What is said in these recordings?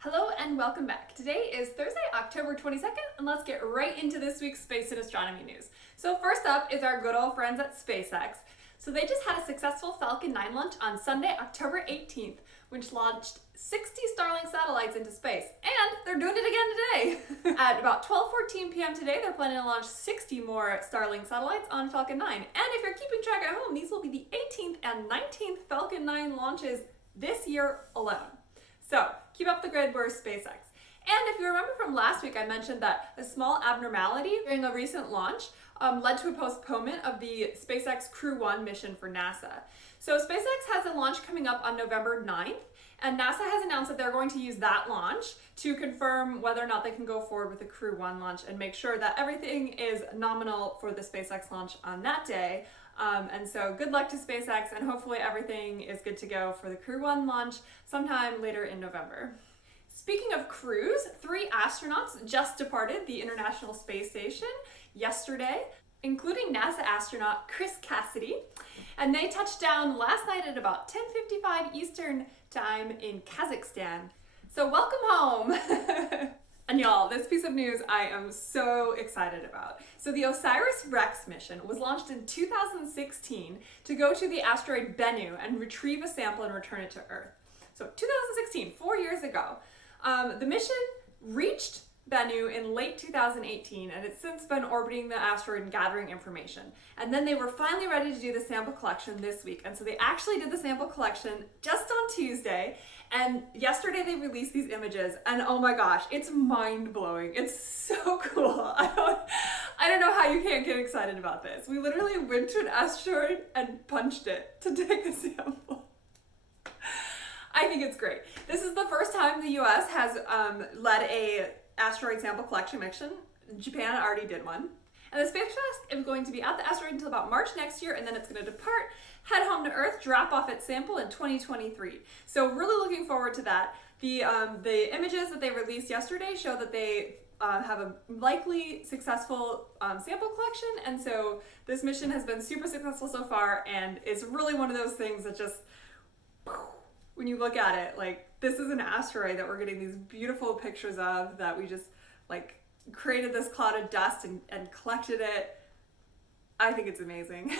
Hello and welcome back. Today is Thursday, October 22nd, and let's get right into this week's space and astronomy news. So first up is our good old friends at SpaceX. So they just had a successful Falcon 9 launch on Sunday, October 18th, which launched 60 Starlink satellites into space. And they're doing it again today. At about 12:14 p.m. today, they're planning to launch 60 more Starlink satellites on Falcon 9. And if you're keeping track at home, these will be the 18th and 19th Falcon 9 launches this year alone. So keep up the good work, SpaceX. And if you remember from last week, I mentioned that a small abnormality during a recent launch led to a postponement of the SpaceX Crew 1 mission for NASA. So SpaceX has a launch coming up on November 9th, and NASA has announced that they're going to use that launch to confirm whether or not they can go forward with the Crew 1 launch and make sure that everything is nominal for the SpaceX launch on that day. And so good luck to SpaceX, and hopefully everything is good to go for the Crew 1 launch sometime later in November. Speaking of crews, 3 astronauts just departed the International Space Station yesterday, including NASA astronaut Chris Cassidy, and they touched down last night at about 10:55 Eastern Time in Kazakhstan. So welcome home! And y'all, this piece of news I am so excited about. So the OSIRIS-REx mission was launched in 2016 to go to the asteroid Bennu and retrieve a sample and return it to Earth. So 2016, 4 years ago. The mission reached Bennu in late 2018, and it's since been orbiting the asteroid and gathering information. And then they were finally ready to do the sample collection this week. And so they actually did the sample collection just on Tuesday. And yesterday they released these images, and oh my gosh, it's mind-blowing. It's so cool. I don't know how you can't get excited about this. We literally went to an asteroid and punched it to take a sample. I think it's great. This is the first time the US has led a asteroid sample collection mission. Japan already did one. And the spacecraft is going to be at the asteroid until about March next year, and then it's going to depart, head home to Earth, drop off its sample in 2023. So really looking forward to that. The images that they released yesterday show that they have a likely successful sample collection, and so this mission has been super successful so far, and it's really one of those things that just, when you look at it, like, this is an asteroid that we're getting these beautiful pictures of, that we just like created this cloud of dust and collected it. I think it's amazing.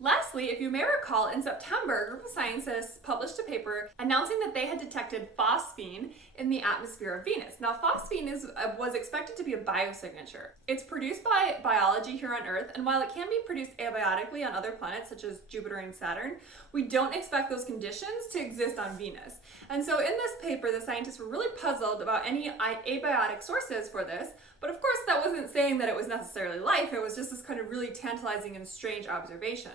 Lastly, if you may recall, in September, a group of scientists published a paper announcing that they had detected phosphine in the atmosphere of Venus. Now, phosphine was expected to be a biosignature. It's produced by biology here on Earth, and while it can be produced abiotically on other planets such as Jupiter and Saturn, we don't expect those conditions to exist on Venus. And so in this paper, the scientists were really puzzled about any abiotic sources for this, but of course that wasn't saying that it was necessarily life, it was just this kind of really tantalizing and strange observation.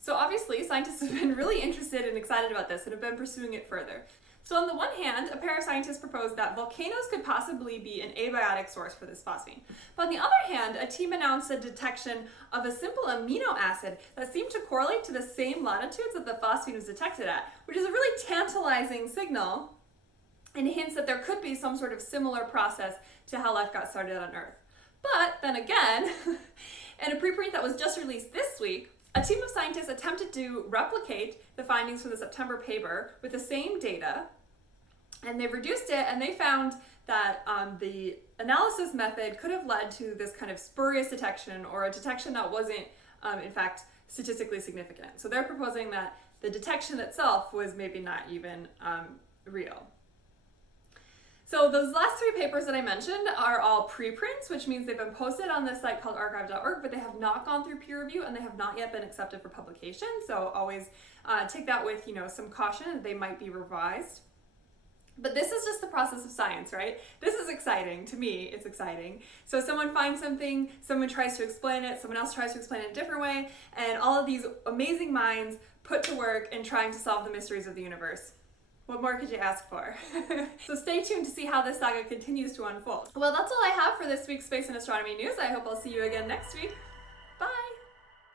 So obviously, scientists have been really interested and excited about this and have been pursuing it further. So on the one hand, a pair of scientists proposed that volcanoes could possibly be an abiotic source for this phosphine. But on the other hand, a team announced a detection of a simple amino acid that seemed to correlate to the same latitudes that the phosphine was detected at, which is a really tantalizing signal and hints that there could be some sort of similar process to how life got started on Earth. But then again, in a preprint that was just released this week, a team of scientists attempted to replicate the findings from the September paper with the same data, and they reduced it, and they found that the analysis method could have led to this kind of spurious detection, or a detection that wasn't, in fact, statistically significant. So they're proposing that the detection itself was maybe not even real. So those last 3 papers that I mentioned are all preprints, which means they've been posted on this site called archive.org, but they have not gone through peer review and they have not yet been accepted for publication. So always take that with, some caution. They might be revised. But this is just the process of science, right? This is exciting. To me, it's exciting. So someone finds something, someone tries to explain it, someone else tries to explain it a different way, and all of these amazing minds put to work in trying to solve the mysteries of the universe. What more could you ask for? So stay tuned to see how this saga continues to unfold. Well, that's all I have for this week's Space and Astronomy news. I hope I'll see you again next week.